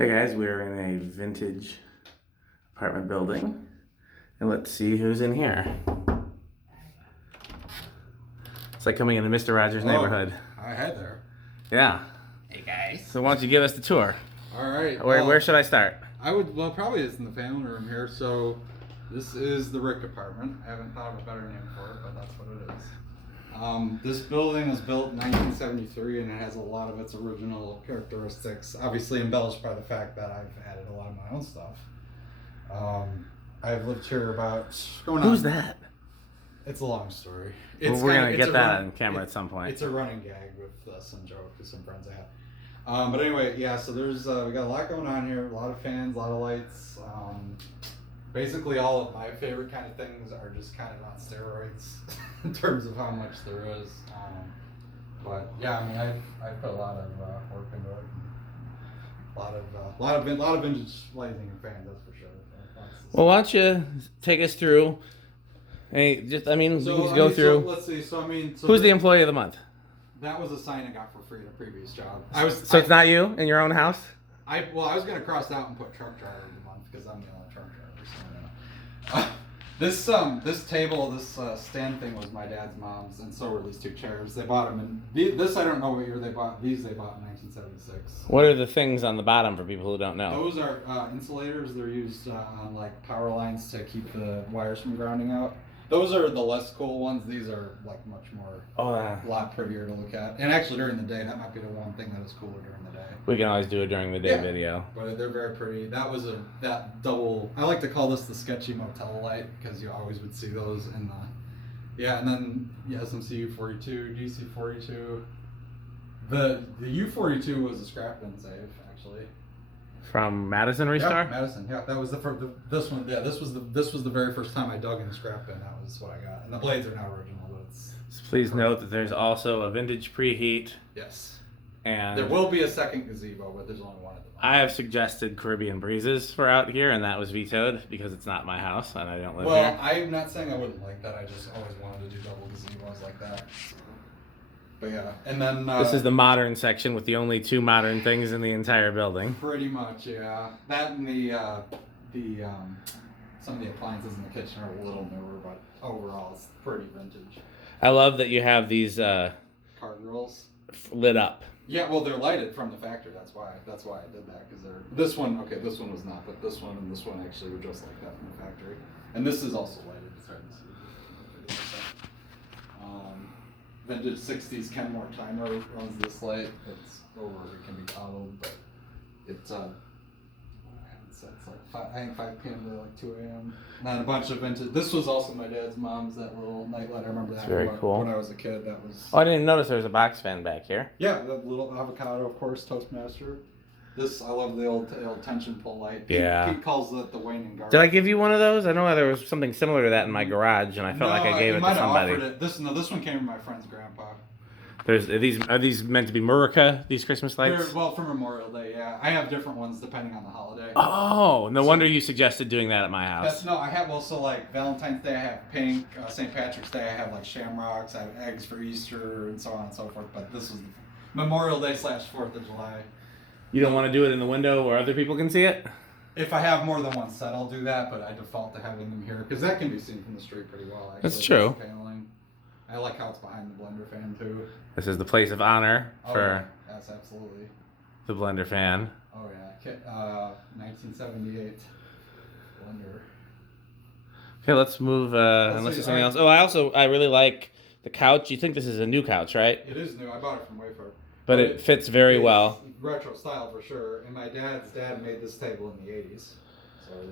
Hey guys, we're in a vintage apartment building, and let's see who's in here. It's like coming into Mr. Rogers' neighborhood. Hi there. Yeah. Hey guys. So why don't you give us the tour? All right. Where should I start? Probably it's in the family room here. So this is the Rick apartment. I haven't thought of a better name for it, but that's what it is. This building was built in 1973 and it has a lot of its original characteristics, obviously embellished by the fact that I've added a lot of my own stuff. I've lived here Who's that? It's a long story. We're going to get that on camera at some point. It's a running gag with some joke with some friends I have. But anyway, yeah, so there's we got a lot going on here, a lot of fans, a lot of lights. Basically all of my favorite kind of things are just kind of on steroids in terms of how much there is. But yeah, I mean, I've put a lot of work into it. A lot of vintage lighting and fans, that's for sure. Well, why don't you take us through? Hey, you can just go through. So let's see. Who's the employee of the month? That was a sign I got for free in a previous job. It's not you in your own house? I was gonna cross out and put truck driver of the month because I'm the only truck driver. So this table, this stand thing was my dad's mom's, and so were these two chairs. They bought them in this. I don't know what year they bought these. They bought in 1976. What are the things on the bottom for people who don't know? Those are insulators. They're used on like power lines to keep the wires from grounding out. Those are the less cool ones. These are like much more, a lot prettier to look at. And actually during the day, that might be the one thing that is cooler during the day. We can always do it during the day video. But they're very pretty. That was that double, I like to call this the sketchy motel light because you always would see those in the, and then SMC U42, DC42. The U42 was a scrap bin safe actually. From Madison Restore? Yeah, Madison. Yeah, that was this one. Yeah, this was the very first time I dug in the scrap bin. That was what I got. And the blades are now original, but it's. So please note that there's also a vintage preheat. Yes. And there will be a second gazebo, but there's only one at the moment. I have suggested Caribbean breezes for out here, and that was vetoed because it's not my house and I don't live here. Well, I'm not saying I wouldn't like that. I just always wanted to do double gazebos like that. But yeah, and then this is the modern section with the only two modern things in the entire building. Pretty much, yeah. That and the some of the appliances in the kitchen are a little newer, but overall it's pretty vintage. I love that you have these card grills lit up. Yeah, well, they're lighted from the factory. That's why I did that because this one was not, but this one and this one actually were just like that from the factory. And this is also lighted. It's hard to see. Vintage 60s Kenmore timer runs this light. It's over. It can be toggled, but it's like I think 5 p.m. to like 2 a.m. And then a bunch of vintage. This was also my dad's mom's, that little nightlight. I remember that. Very cool. When I was a kid, that was. Oh, I didn't notice there was a box fan back here. Yeah, the little Avocado, of course, Toastmaster. This, I love the old tension pull light. Pete calls it the waning guard. Did I give you one of those? I know there was something similar to that in my garage, and I felt like I gave it to somebody. This one came from my friend's grandpa. Are these meant to be Murica, these Christmas lights? Well, for Memorial Day, yeah. I have different ones depending on the holiday. Oh, no wonder you suggested doing that at my house. No, I have also like Valentine's Day, I have pink. St. Patrick's Day, I have like shamrocks. I have eggs for Easter and so on and so forth. But this is Memorial Day / 4th of July. You don't want to do it in the window where other people can see it? If I have more than one set, I'll do that. But I default to having them here because that can be seen from the street pretty well. Actually. That's true. I like how it's behind the blender fan too. This is the place of honor for yes, absolutely. The blender fan. Oh yeah, 1978 blender. Okay, let's move. Unless there's something else. Oh, I really like the couch. You think this is a new couch, right? It is new. I bought it from Wayfair. But it fits very well. Retro style for sure. And my dad's dad made this table in the 80s.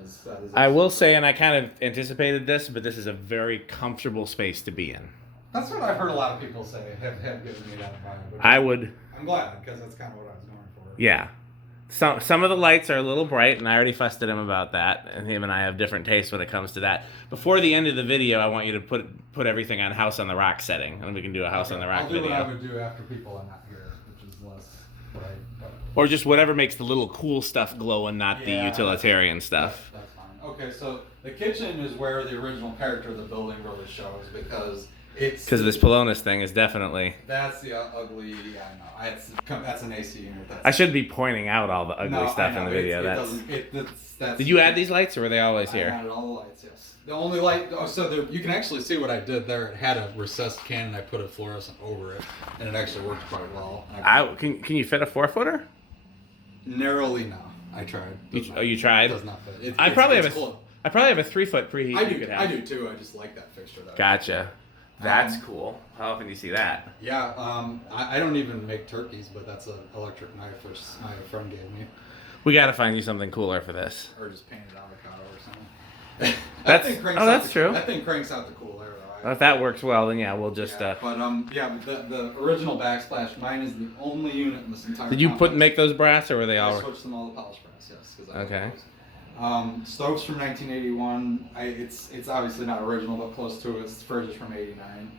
So I will say, and I kind of anticipated this, but this is a very comfortable space to be in. That's what I've heard a lot of people say, have given me that vibe. I'm glad, because that's kind of what I was going for. Yeah. Some of the lights are a little bright, and I already fussed at him about that, and him and I have different tastes when it comes to that. Before the end of the video, I want you to put everything on House on the Rock setting, and we can do a House on the Rock video. I'll do what I would do after people are not here, which is less bright. Or just whatever makes the little cool stuff glow and not the utilitarian stuff. That's fine. Okay, so the kitchen is where the original character of the building really shows, because It's Because this Polonus thing is definitely... That's the ugly. Yeah, I know. That's an AC unit. I should be pointing out all the ugly stuff in the video. Did you add these lights, or were they always here? I added all the lights. Yes. The only light. Oh, so there, you can actually see what I did there. It had a recessed can, and I put a fluorescent over it, and it actually worked quite well. Can you fit a 4-footer? Narrowly, no. I tried. You tried? It does not fit. I probably have a 3-foot preheat. I do too. I just like that fixture. Gotcha. That's cool. How often do you see that? Yeah, I don't even make turkeys, but that's an electric knife my friend gave me. We gotta find you something cooler for this. Or just painted avocado or something. That's true. That thing cranks out the cool air though. If that works well, then yeah, we'll just. But the original backsplash, mine is the only unit in this entire. Did you make those brass, or were they all? I switched them all to polished brass. Yes. Okay. Stove's from 1981. It's obviously not original, but close to it. It's fridge is from 89.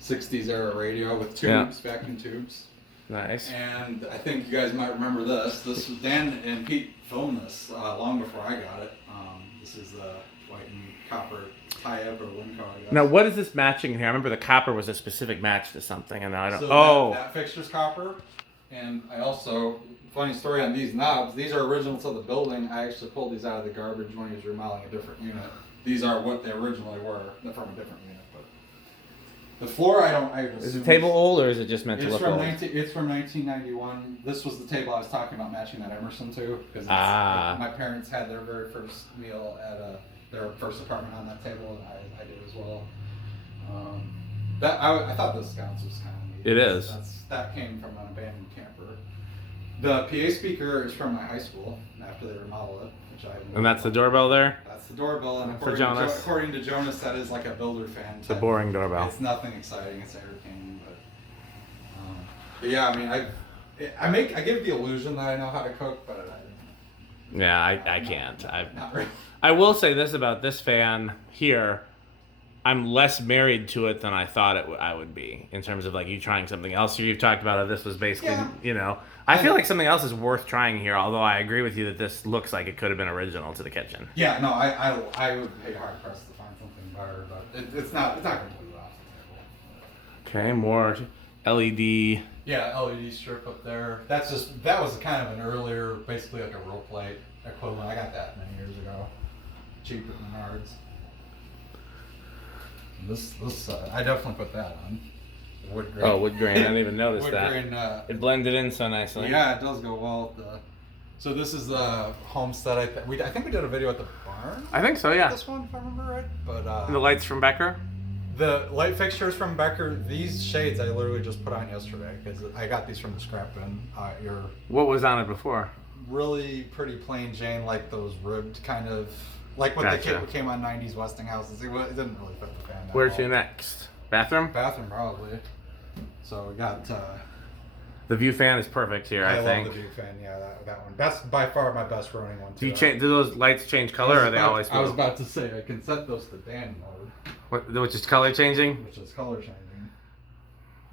60s era radio with tubes, vacuum tubes. Nice. And I think you guys might remember this. This was Dan and Pete filmed this long before I got it. This is the white and copper tie-up or Winco, I guess. Now, what is this matching here? I remember the copper was a specific match to something, and I don't. So that fixture's copper, and I also. Funny story on these knobs. These are original to the building. I actually pulled these out of the garbage when he was remodeling a different unit. These are what they originally were. They're from a different unit. But the floor, Is the table old, or is it just meant to look old? It's from 1991. This was the table I was talking about matching that Emerson to. Because my parents had their very first meal at their first apartment on that table, and I did as well. I thought this sconce was kind of neat. It is. That came from an abandoned camper. The PA speaker is from my high school after they remodeled it, which And that's the doorbell there? That's the doorbell, and for Jonas. According to Jonas, that is like a builder fan. It's a boring doorbell. It's nothing exciting. It's entertaining, but yeah, I mean, I give the illusion that I know how to cook, but I can't. Not really. I will say this about this fan here. I'm less married to it than I thought I would be in terms of like you trying something else. You've talked about it. This was basically, I feel like something else is worth trying here. Although I agree with you that this looks like it could have been original to the kitchen. Yeah, no, I would be hard pressed to find something better, but it's not completely off the table. Okay, more LED. Yeah, LED strip up there. That was kind of an earlier, basically like a roll plate equivalent. I got that many years ago, cheap at menards. This I definitely put that on. Wood grain. Oh, wood grain. I didn't even notice wood that. Grain, it blended in so nicely. Yeah, it does go well. So this is the homestead. I think we did a video at the barn. I think so, yeah. This one, if I remember right. But and the lights from Becker. The light fixtures from Becker. These shades I literally just put on yesterday because I got these from the scrap bin. What was on it before? Really pretty plain Jane, like those ribbed kind of. Like what came on 90s Westinghouses. It didn't really fit the fan. Where's your next? Bathroom? Bathroom, probably. So we got... the view fan is perfect here, I think. I love the view fan, yeah, that one. That's by far my best running one, too. Do those lights change color, or are they always blue? I was about to say, I can set those to Dan mode. Which is color changing? Which is color changing.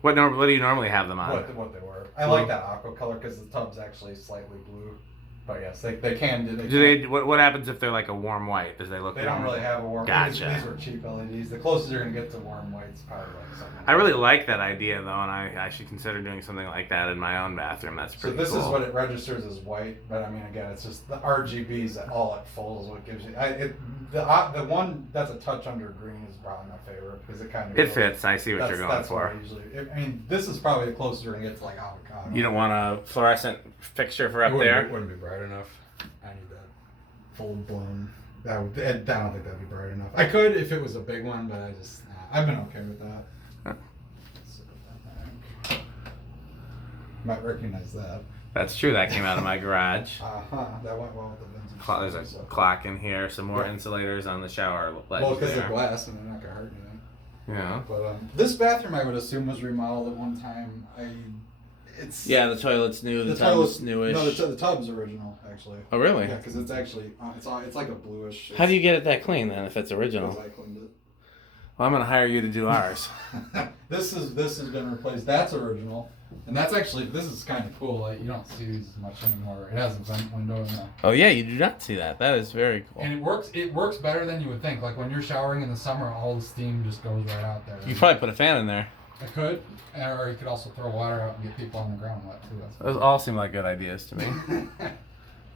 What do you normally have them on? What they were. I like that aqua color because the tub's actually slightly blue. But yes, they can do. What happens if they're like a warm white? Does they look? They don't really have a warm. Gotcha. These were cheap LEDs. The closest you're gonna get to warm white's probably like something. I really like that idea though, and I should consider doing something like that in my own bathroom. That's pretty cool. So this is what it registers as white, but I mean again, it's just the RGBs that all it folds is what gives you. The one that's a touch under green is probably my favorite because it kind of. It fits. I see what you're going for. I mean, this is probably the closest you're gonna get to like avocado. You don't want a fluorescent fixture for up there? It wouldn't be bright enough. I need that full blown. I don't think that'd be bright enough. I could if it was a big one, but I've been okay with that. Huh. Might recognize that. That's true. That came out of my garage. That went well with the vintage. There's a clock in here. Some more insulators on the shower ledge. Well, because they're glass and they're not gonna hurt anything. Yeah. But this bathroom, I would assume, was remodeled at one time. The toilet's new. The tub's newish. No, the tub's original, actually. Oh, really? Yeah, because it's actually it's like a bluish. How do you get it that clean then, if it's original? I cleaned it. Well, I'm gonna hire you to do ours. This has been replaced. That's original. And that's actually, this is kind of cool. Like, you don't see these as much anymore. It has a vent window in there. Oh yeah, you do not see that. That is very cool. And it works better than you would think. Like when you're showering in the summer, all the steam just goes right out there. You probably put a fan in there. I could, or you could also throw water out and get people on the ground wet too. Those all seem like good ideas to me.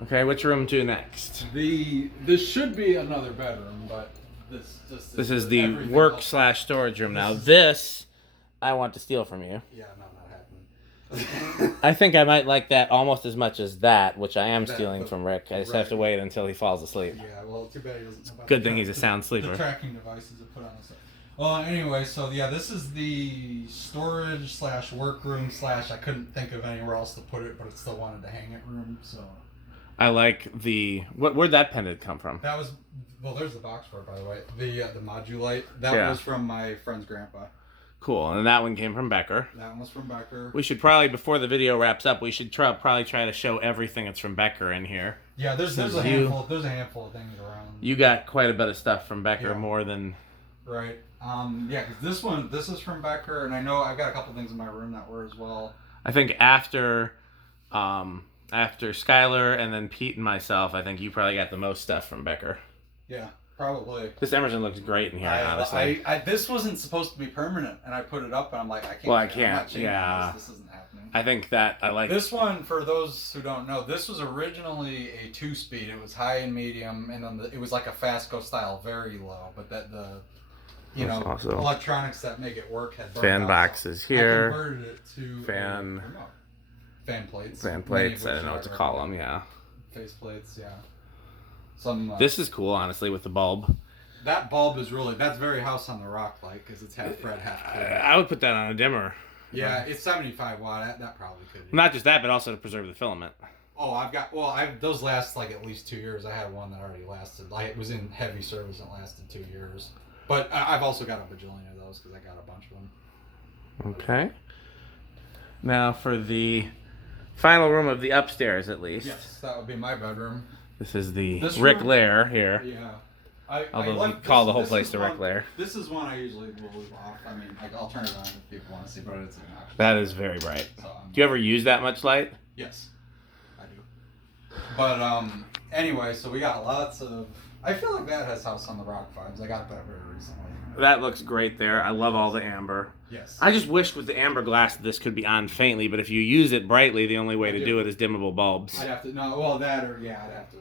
Okay, which room to next? This should be another bedroom, but this is the work / storage room now. This I want to steal from you. Yeah, no, not happening. I think I might like that almost as much as that, which I am stealing from Rick. I just have to wait until he falls asleep. Yeah, well, too bad he doesn't know about Good thing he's a sound sleeper. The tracking devices are put on this. Well, anyway, so yeah, this is the storage / workroom / I couldn't think of anywhere else to put it, but I still wanted to hang it room, so. I like where'd that pendant come from? That was, well, there's the box for it, by the way. The Modulite. That was from my friend's grandpa. Cool, and that one came from Becker. That one was from Becker. We should probably, before the video wraps up, we should probably try to show everything that's from Becker in here. Yeah, there's a handful of things around. You got quite a bit of stuff from Becker, more than. Right. Yeah, because this is from Becker, and I know I've got a couple things in my room that were as well. I think after Skylar and then Pete and myself, I think you probably got the most stuff from Becker. Yeah, probably. This Emerson looks great in here, honestly. This wasn't supposed to be permanent, and I put it up, and I'm like, I can't. Well, I can't. This isn't happening. I think that I like this one. For those who don't know, this was originally a 2-speed. It was high and medium, and then it was like a Fasco style, very low. But awesome. Electronics that make it work had fan boxes here. I converted it to fan plates. Fan plates. I don't know what to call them. Yeah. Face plates. Yeah. This is cool, honestly, with the bulb. That bulb is that's very House on the Rock like, because it's half red, half clear. I would put that on a dimmer. Yeah, it's 75 watt. That probably could be. Not just that, but also to preserve the filament. Oh, those last like at least 2 years. I had one that already lasted. It was in heavy service and lasted 2 years. But I've also got a bajillion of those because I got a bunch of them. Okay. Now for the final room of the upstairs, at least. Yes, that would be my bedroom. This is the Rick Lair here. Yeah. Although we call the whole place the Rick Lair. This is one I usually will leave off. I mean, I'll turn it on if people want to see, but it's an option. That is very bright. So, do you ever use that much light? Yes, I do. But anyway, so we got lots of. I feel like that has House on the Rock vibes. I got that very recently. That looks great there. I love all the amber. Yes. I just wish with the amber glass this could be on faintly, but if you use it brightly, the only way to do it is dimmable bulbs. I'd have to I'd have to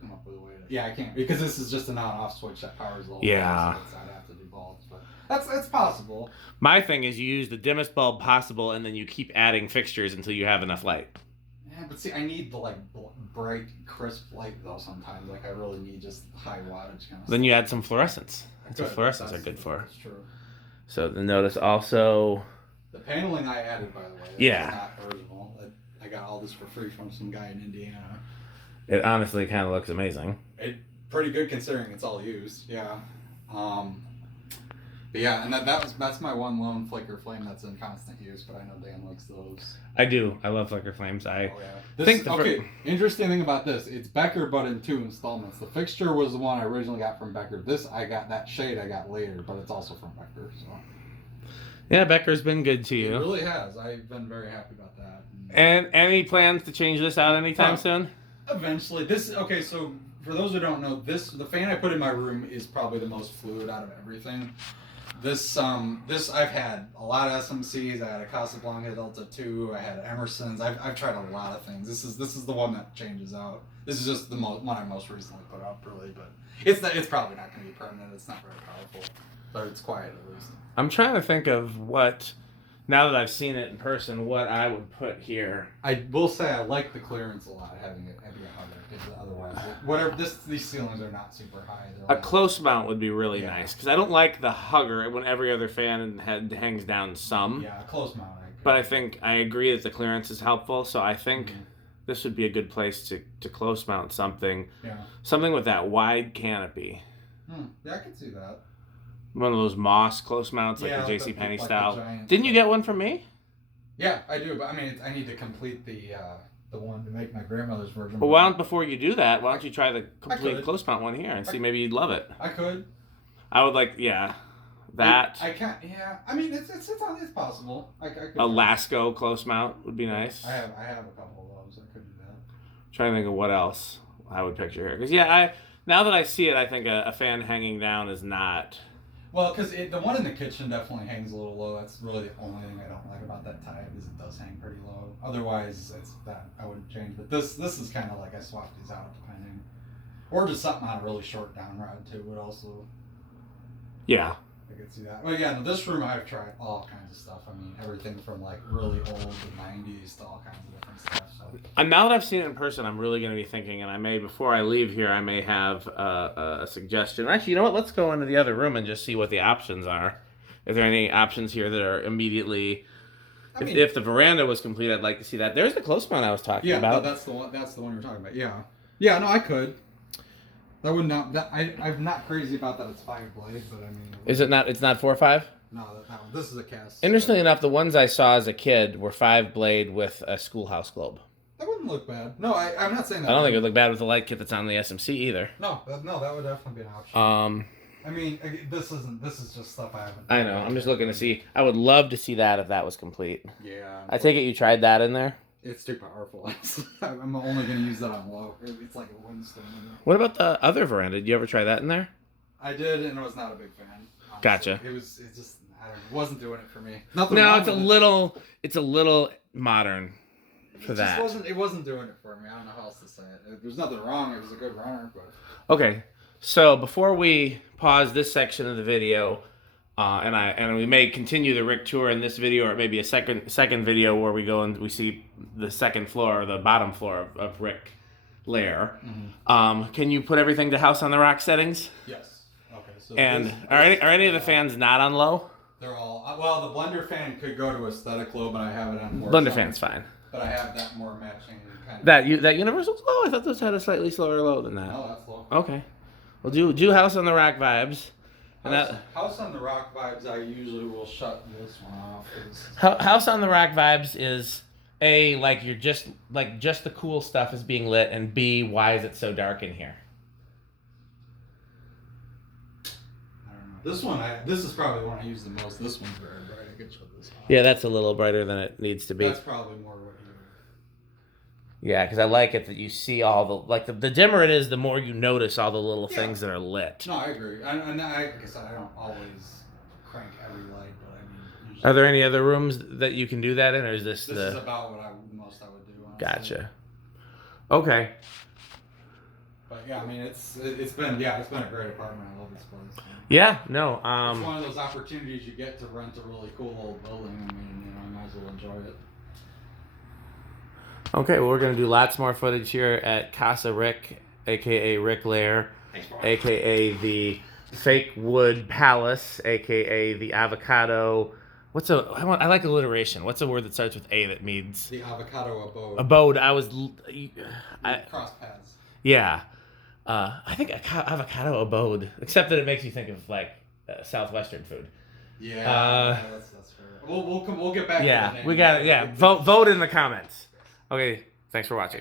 come up with a way to. Yeah, I can't because this is just an on-off switch that powers the whole thing, so I'd have to do bulbs, but that's possible. My thing is you use the dimmest bulb possible, and then you keep adding fixtures until you have enough light. Yeah, but see, I need the bright, crisp light though. Sometimes, I really need just high wattage kind of. Then you add some fluorescence. That's what fluorescents are good for. That's true. So then notice also. The paneling I added, by the way. Yeah. Not original. I got all this for free from some guy in Indiana. It honestly kind of looks amazing. Pretty good considering it's all used. Yeah. But yeah, and that's my one lone flicker flame that's in constant use, but I know Dan likes those. I do. I love flicker flames. Interesting thing about this, it's Becker but in 2 installments. The fixture was the one I originally got from Becker. That shade I got later, but it's also from Becker. So. Yeah, Becker's been good to you. It really has. I've been very happy about that. And any plans to change this out anytime soon? Eventually. So for those who don't know, the fan I put in my room is probably the most fluid out of everything. This I've had a lot of SMCs. I had a Casablanca Delta 2. I had Emersons. I've tried a lot of things. This is the one that changes out. This is just the one I most recently put up, really. But it's probably not going to be permanent. It's not very powerful, but it's quiet at least. I'm trying to think of what. Now that I've seen it in person, what I would put here. I will say I like the clearance a lot, having it be a hugger, because otherwise, these ceilings are not super high. A close mount would be really nice, because I don't like the hugger when every other fan head hangs down some. Yeah, a close mount. But I think I agree that the clearance is helpful, so I think this would be a good place to close mount something. Yeah. Something with that wide canopy. Yeah, I can see that. One of those moss close mounts, like the JCPenney style. Didn't you get one from me? Yeah, I do, but I mean, I need to complete the one to make my grandmother's version. Well, before you do that, why don't you try the complete close mount one here and see maybe you'd love it. I could. I would like, That. I can't. Yeah. I mean, it's possible. I could A Lasco close mount would be nice. I have a couple of those. I could do that. Trying to think of what else I would picture here. Because now that I see it, I think a fan hanging down is not. Well, because the one in the kitchen definitely hangs a little low. That's really the only thing I don't like about that type is it does hang pretty low. Otherwise, it's that I wouldn't change. But this is kind of like I swapped these out depending, or just something on a really short down rod too would also. Yeah. I could see that. Well, yeah, in this room I've tried all kinds of stuff. I mean, everything from like really old to 90s to all kinds of different stuff. So. And now that I've seen it in person, I'm really going to be thinking, and I may, before I leave here, I may have a suggestion. Actually, you know what? Let's go into the other room and just see what the options are. Is there any options here that are immediately... If the veranda was complete, I'd like to see that. There's the close mount I was talking about. Yeah, that's the one you're talking about. Yeah. Yeah, no, I could. That would not. I'm not crazy about that. It's 5 blade, but I mean. Is it not? It's not 4 or 5. No, this is a cast. Interestingly enough, the ones I saw as a kid were 5 blade with a schoolhouse globe. That wouldn't look bad. No, I'm not saying that. I don't think it would look bad with the light kit that's on the SMC either. No, that would definitely be an option. I mean, this is just stuff I haven't. I know. I'm just looking to see. I would love to see that if that was complete. Yeah. I take it you tried that in there. It's too powerful. I'm only going to use that on low. It's like a Winston. What about the other veranda? Did you ever try that in there? I did, and I was not a big fan. Honestly. Gotcha. It just, I don't know, it wasn't doing it for me. Nothing no, wrong it's a with little, it's a little modern for that. It wasn't doing it for me. I don't know how else to say it. There's nothing wrong. It was a good runner, but. Okay, so before we pause this section of the video, and we may continue the Rick tour in this video, or maybe a second video where we go and we see the second floor or the bottom floor of Rick lair. Mm-hmm. Can you put everything to House on the Rock settings? Yes. Okay. So and are any of the fans not on low? They're all well. The blender fan could go to aesthetic low, but I have it on more. Blender fan's fine. But I have that more matching kind of. That universal's low. I thought those had a slightly slower low than that. No, that's low. Okay. Well, do House on the Rock vibes. House on the Rock vibes, I usually will shut this one off. House on the Rock vibes is A, like you're just the cool stuff is being lit, and B, why is it so dark in here? I don't know. This is probably the one I use the most. This one's very bright. I could shut this off. Yeah, that's a little brighter than it needs to be. That's probably more what you. Yeah, because I like it that you see all the dimmer it is, the more you notice all the little things that are lit. No, I agree. And like I said, I don't always crank every light, but I mean. Usually are there any other rooms that you can do that in, or is this is about what the most I would do. Honestly. Gotcha. Okay. But yeah, I mean, it's been a great apartment. I love this place. Yeah, no. It's one of those opportunities you get to rent a really cool old building. I mean, I might as well enjoy it. Okay, well, we're going to do lots more footage here at Casa Rick, a.k.a. Rick Lair, a.k.a. the Fake Wood Palace, a.k.a. the Avocado. I like alliteration. What's a word that starts with A that means? The Avocado Abode. Abode. Cross paths. Yeah. I think Avocado Abode, except that it makes you think of, Southwestern food. Yeah, that's fair. We'll get back to the name. We got it. Yeah, vote in the comments. Okay, thanks for watching.